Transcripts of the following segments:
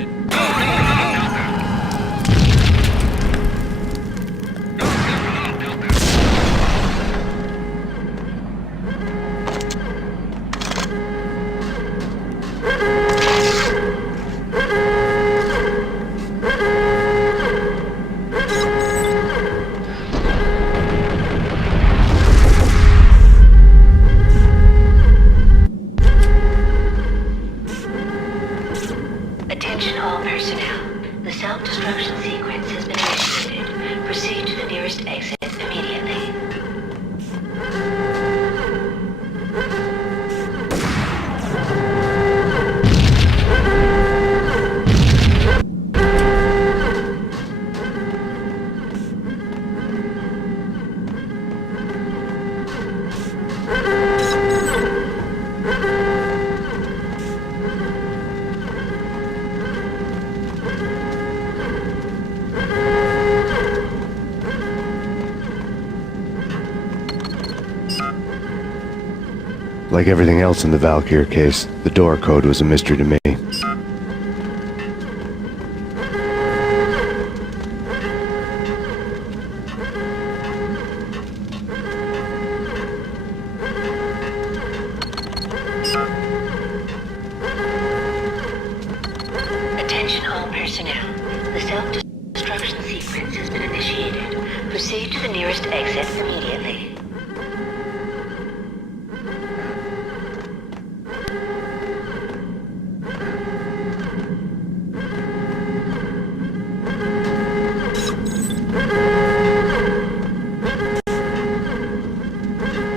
initiated. Attention all personnel. The self-destruction sequence has been initiated. Proceed to the nearest exit immediately. Like everything else in the Valkyr case, the door code was a mystery to me. Attention all personnel. The self-destruction sequence has been initiated. Proceed to the nearest exit immediately.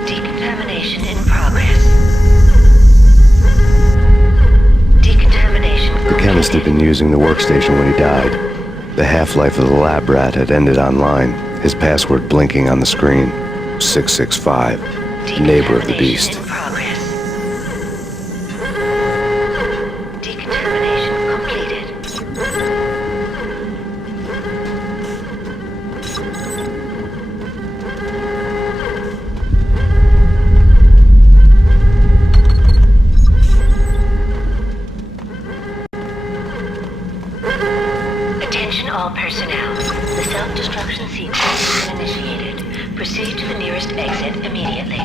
Decontamination in progress. Decontamination The completed. chemist had been using the workstation when he died. The half-life of the lab rat had ended online, his password blinking on the screen. 665, neighbor of the beast. Decontamination in progress. Decontamination completed. Attention all personnel. The self-destruction sequence has been initiated. Proceed to the nearest exit immediately.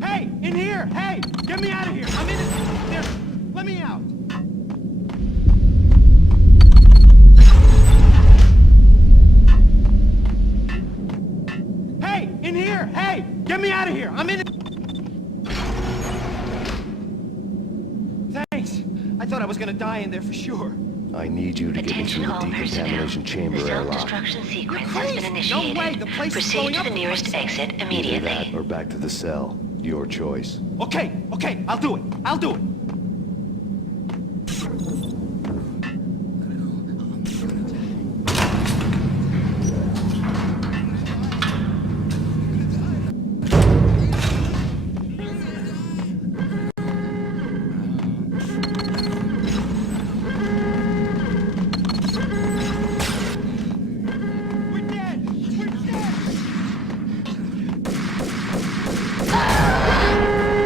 Hey, in here! Hey, get me out of here! I'm in it. There, let me out. Hey, in here! Hey, get me out of here! I'm in it. Thanks. I thought I was gonna die in there for sure. I need you to get me Attention through the all personnel. decontamination The chamber airlock. self-destruction sequence has crazy. been No initiated. way, the place is Proceed blowing to up the the nearest place. exit Either that immediately. or back to the cell. Your choice. Okay, I'll do it. I'll do it. We're dead! We're dead!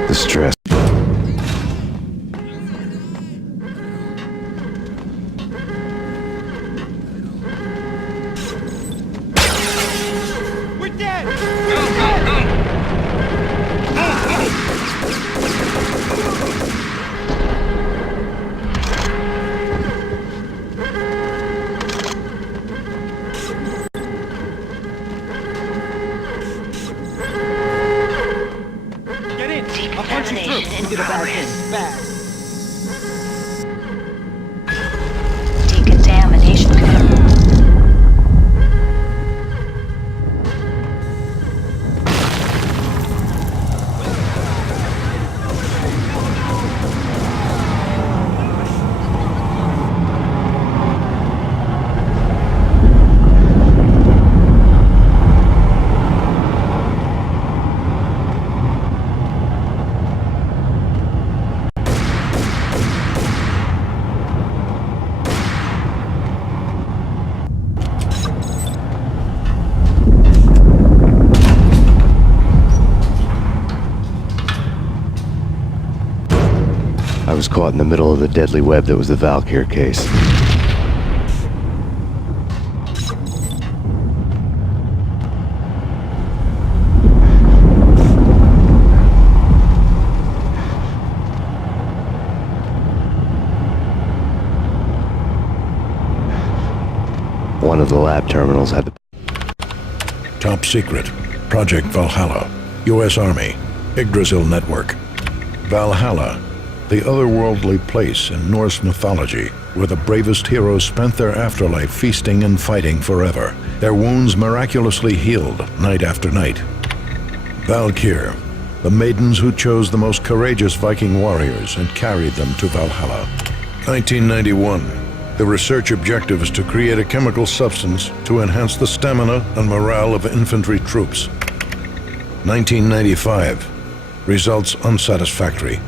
The stress. caught in the middle of the deadly web that was the Valkyr case. One of the lab terminals had the Top secret. Project Valhalla. U.S. Army. Yggdrasil Network. Valhalla, the otherworldly place in Norse mythology where the bravest heroes spent their afterlife feasting and fighting forever, their wounds miraculously healed night after night. Valkyr, the maidens who chose the most courageous Viking warriors and carried them to Valhalla. 1991. The research objective is to create a chemical substance to enhance the stamina and morale of infantry troops. 1995. Results unsatisfactory.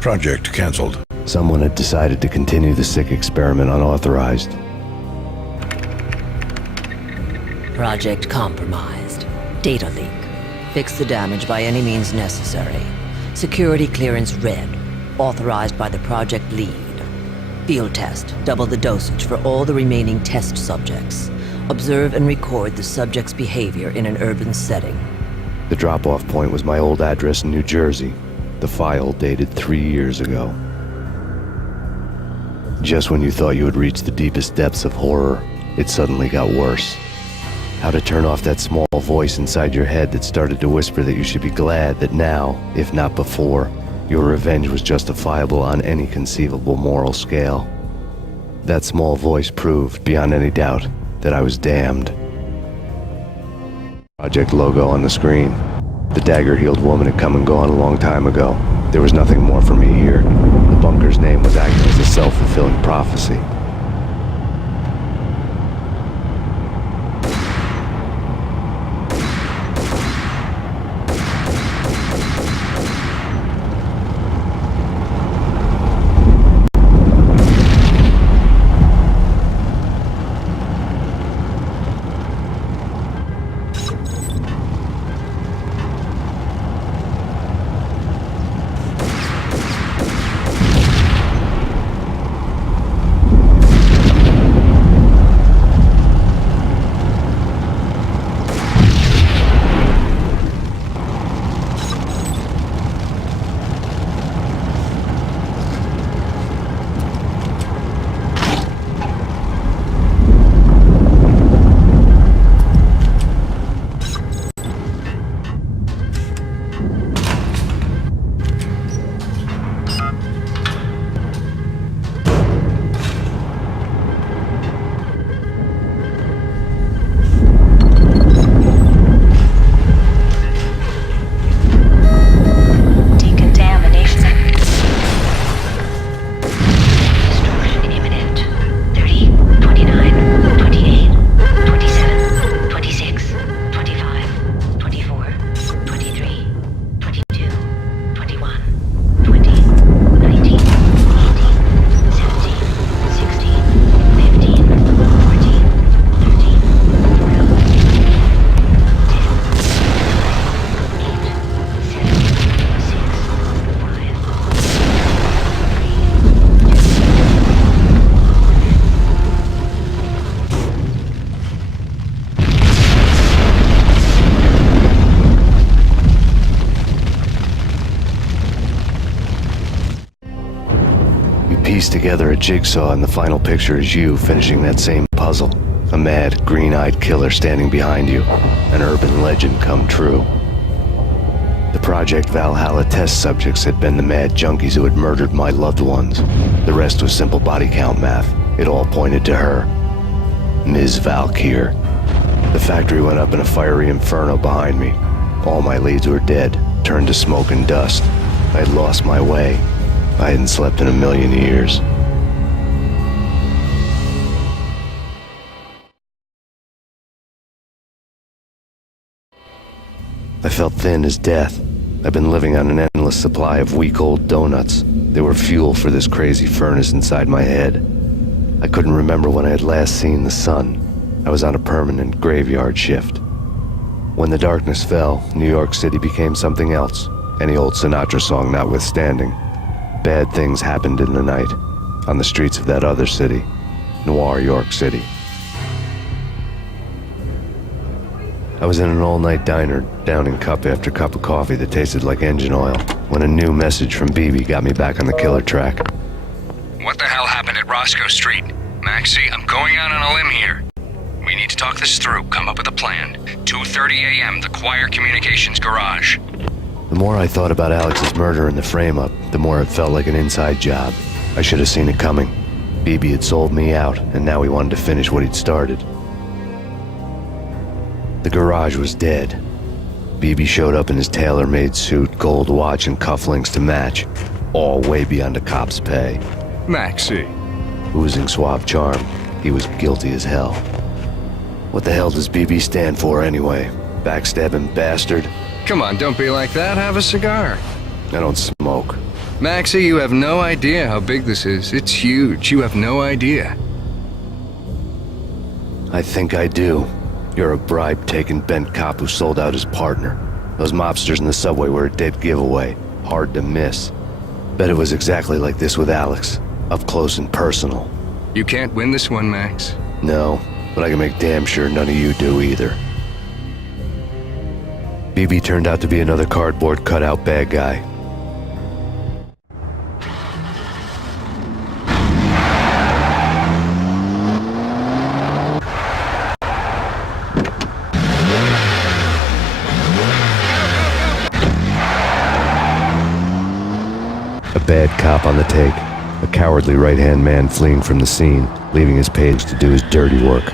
Project cancelled. Someone had decided to continue the sick experiment unauthorized. Project compromised. Data leak. Fix the damage by any means necessary. Security clearance red. Authorized by the project lead. Field test. Double the dosage for all the remaining test subjects. Observe and record the subject's behavior in an urban setting. The drop-off point was my old address in New Jersey. The file dated 3 years ago. Just when you thought you had reached the deepest depths of horror, it suddenly got worse. How to turn off that small voice inside your head that started to whisper that you should be glad that now, if not before, your revenge was justifiable on any conceivable moral scale. That small voice proved, beyond any doubt, that I was damned. Project logo on the screen. The dagger-heeled woman had come and gone a long time ago. There was nothing more for me here. The bunker's name was acting as a self-fulfilling prophecy. Piece together a jigsaw, and the final picture is you finishing that same puzzle. A mad, green-eyed killer standing behind you. An urban legend come true. The Project Valhalla test subjects had been the mad junkies who had murdered my loved ones. The rest was simple body count math. It all pointed to her. Ms. Valkyr. The factory went up in a fiery inferno behind me. All my leads were dead, turned to smoke and dust. I had lost my way. I hadn't slept in a million years. I felt thin as death. I've been living on an endless supply of week-old donuts. They were fuel for this crazy furnace inside my head. I couldn't remember when I had last seen the sun. I was on a permanent graveyard shift. When the darkness fell, New York City became something else, any old Sinatra song notwithstanding. Bad things happened in the night, on the streets of that other city, Noir York City. I was in an all-night diner, downing cup after cup of coffee that tasted like engine oil, when a new message from BB got me back on the killer track. What the hell happened at Roscoe Street? Maxie, I'm going out on a limb here. We need to talk this through, come up with a plan. 2:30 a.m., the Choir Communications Garage. The more I thought about Alex's murder and the frame-up, the more it felt like an inside job. I should have seen it coming. BB had sold me out, and now he wanted to finish what he'd started. The garage was dead. BB showed up in his tailor-made suit, gold watch, and cufflinks to match, all way beyond a cop's pay. Maxie. Oozing suave charm, he was guilty as hell. What the hell does BB stand for anyway? Backstabbing bastard? Come on, don't be like that. Have a cigar. I don't smoke. Maxie, you have no idea how big this is. It's huge. You have no idea. I think I do. You're a bribe-taking bent cop who sold out his partner. Those mobsters in the subway were a dead giveaway. Hard to miss. Bet it was exactly like this with Alex. Up close and personal. You can't win this one, Max. No, but I can make damn sure none of you do either. BB turned out to be another cardboard cutout bad guy. A bad cop on the take. A cowardly right-hand man fleeing from the scene, leaving his page to do his dirty work.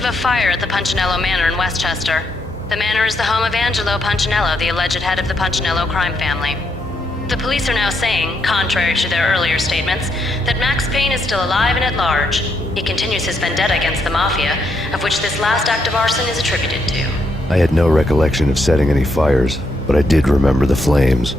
of a fire at the Punchinello Manor in Westchester. The manor is the home of Angelo Punchinello, the alleged head of the Punchinello crime family. The police are now saying, contrary to their earlier statements, that Max Payne is still alive and at large. He continues his vendetta against the Mafia, of which this last act of arson is attributed to. I had no recollection of setting any fires, but I did remember the flames.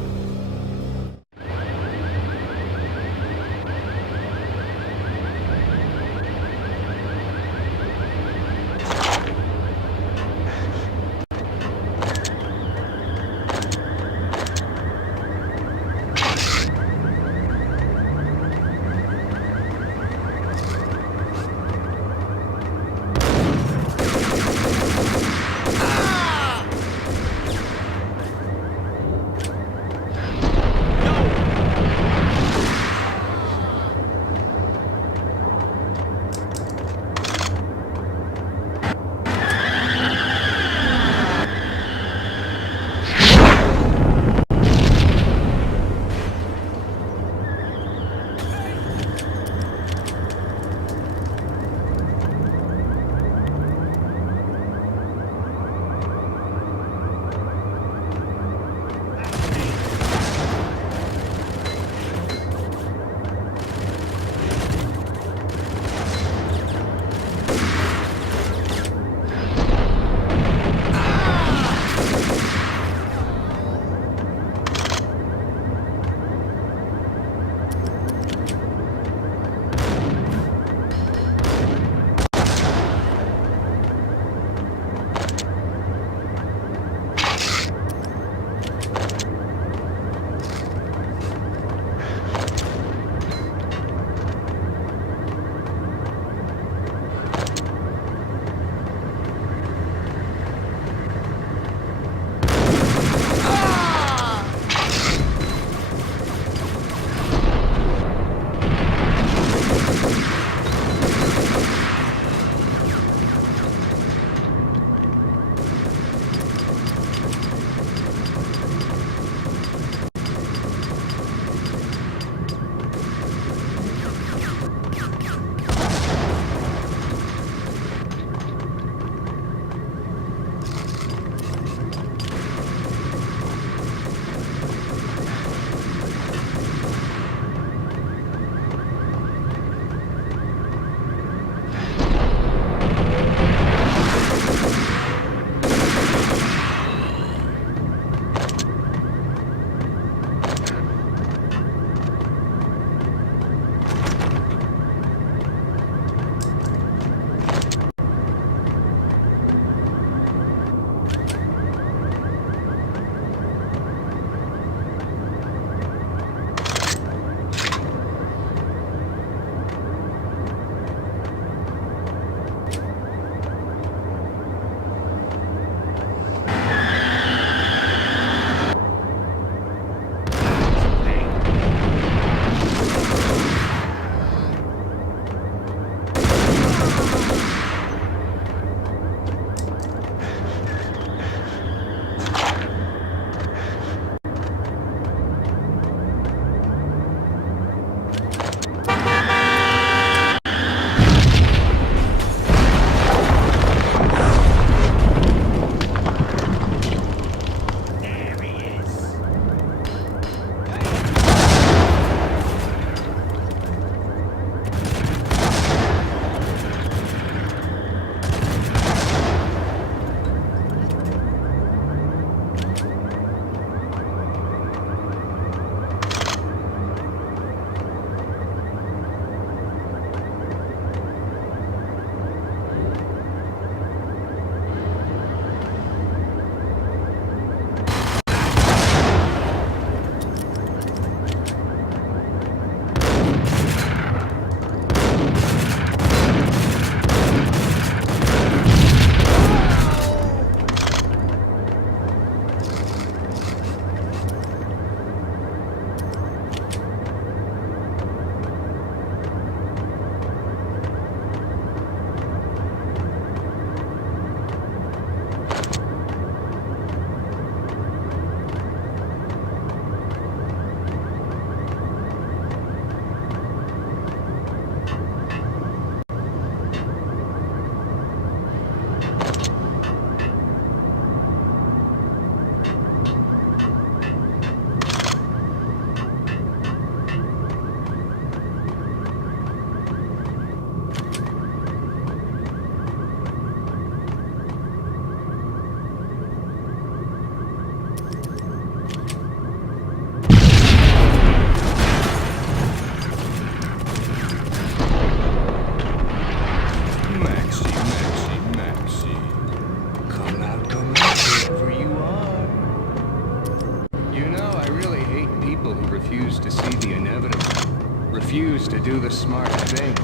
refuse to do the smart thing.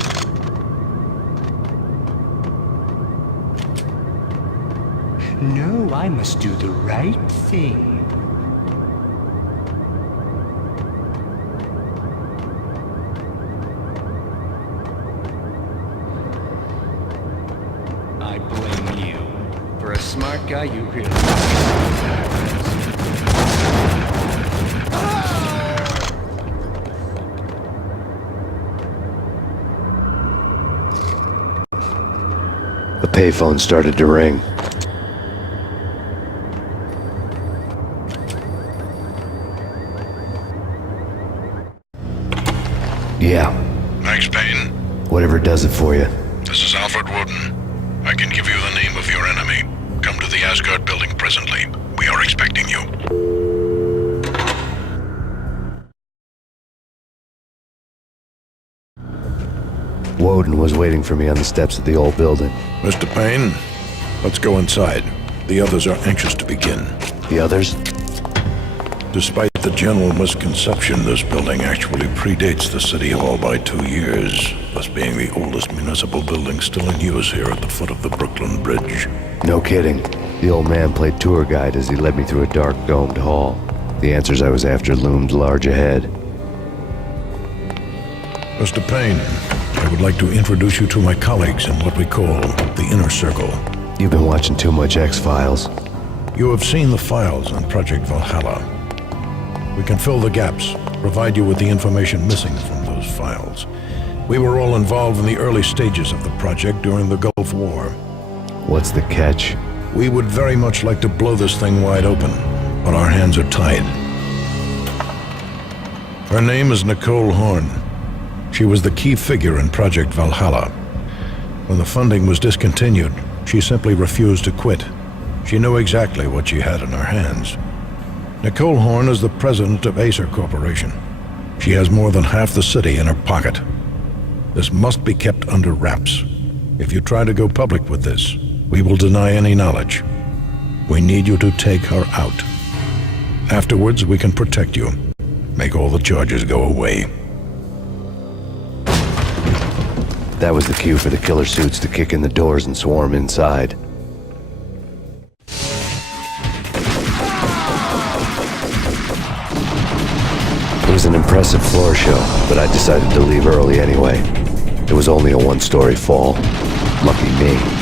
No, I must do the right thing. I blame you. For a smart guy, you really... The payphone started to ring. Yeah. Max Payne, Whatever does it for you. this is Alfred Woden. I can give you the name of your enemy. Come to the Asgard building presently. We are expecting you. Woden was waiting for me on the steps of the old building. Mr. Payne, let's go inside. The others are anxious to begin. The others? Despite the general misconception, this building actually predates the City Hall by 2 years, thus being the oldest municipal building still in use here at the foot of the Brooklyn Bridge. No kidding. The old man played tour guide as he led me through a dark domed hall. The answers I was after loomed large ahead. Mr. Payne, I would like to introduce you to my colleagues in what we call the Inner Circle. You've been watching too much X-Files. You have seen the files on Project Valhalla. We can fill the gaps, provide you with the information missing from those files. We were all involved in the early stages of the project during the Gulf War. What's the catch? We would very much like to blow this thing wide open, but our hands are tied. Her name is Nicole Horn. She was the key figure in Project Valhalla. When the funding was discontinued, she simply refused to quit. She knew exactly what she had in her hands. Nicole Horn is the president of Acer Corporation. She has more than half the city in her pocket. This must be kept under wraps. If you try to go public with this, we will deny any knowledge. We need you to take her out. Afterwards, we can protect you. Make all the charges go away. That was the cue for the killer suits to kick in the doors and swarm inside. It was an impressive floor show, but I decided to leave early anyway. It was only a one-story fall. Lucky me.